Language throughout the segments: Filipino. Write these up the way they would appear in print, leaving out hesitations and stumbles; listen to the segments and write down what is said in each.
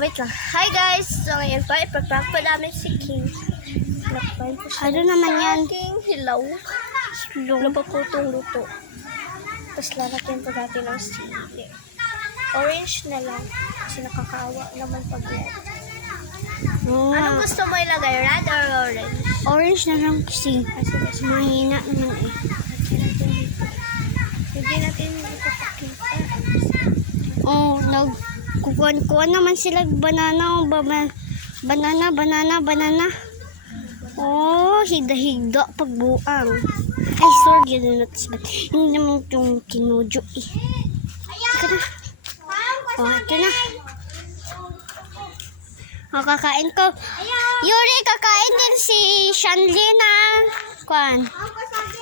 Wait lang. Hi guys! So ngayon pa, ipaprank pa namin si King. Nakpain po siya. Ano naman yan? King, hilaw. Lupa po itong luto. Tapos lalagyan po natin ng sili. Orange na lang. Kasi nakakaawa naman pag red. Oo nga. Anong gusto mo ilagay? Red or orange? Orange na lang kasi. Kasi kasi Mahina naman eh. hindi natin ipapakita. Oh, nagkukuhan naman sila banana. Banana. Oh, higda-higda pagbuang. Ay, sorry, yun na natin. Hindi naman itong kinudyo eh. Ika na. Oh, ito na. Oh, kakain ko. Yuri, kakain din si Shanlina. Kuhan.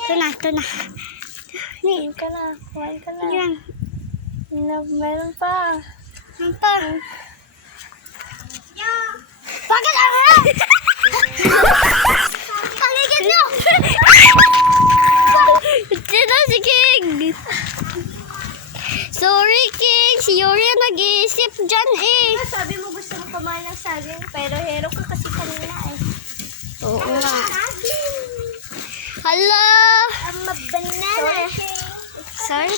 Ito na. Kumain ka na. Kumain ka na. Yan. Meron pa. Ano pa? Bakit ang harap? Pangigit nyo! Sino si King? Sorry, King. Si Yuri ang nag-iisip dyan eh. Sabi mo gusto mo kumain ng saging, pero hero ka kasi kanina eh. Oo nga. Hala! I'm a banana. Sorry.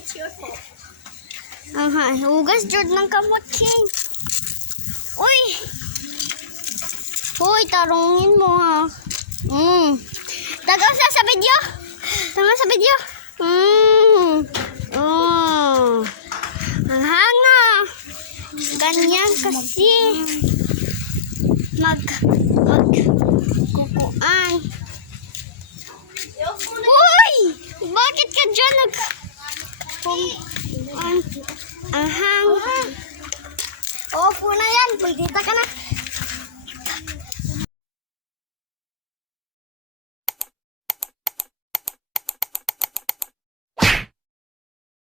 It's your fault. Aha, hugas jud ng kamot, King. Uy! Hoy, tarungin mo ha. Tagaw sa video. Tama sa video. Oh. Ang hanga. Ganyan kasi. Kukuan. Uy! Bakit ka dyan ang hanga. Off mo na yan. Pagdita ka na.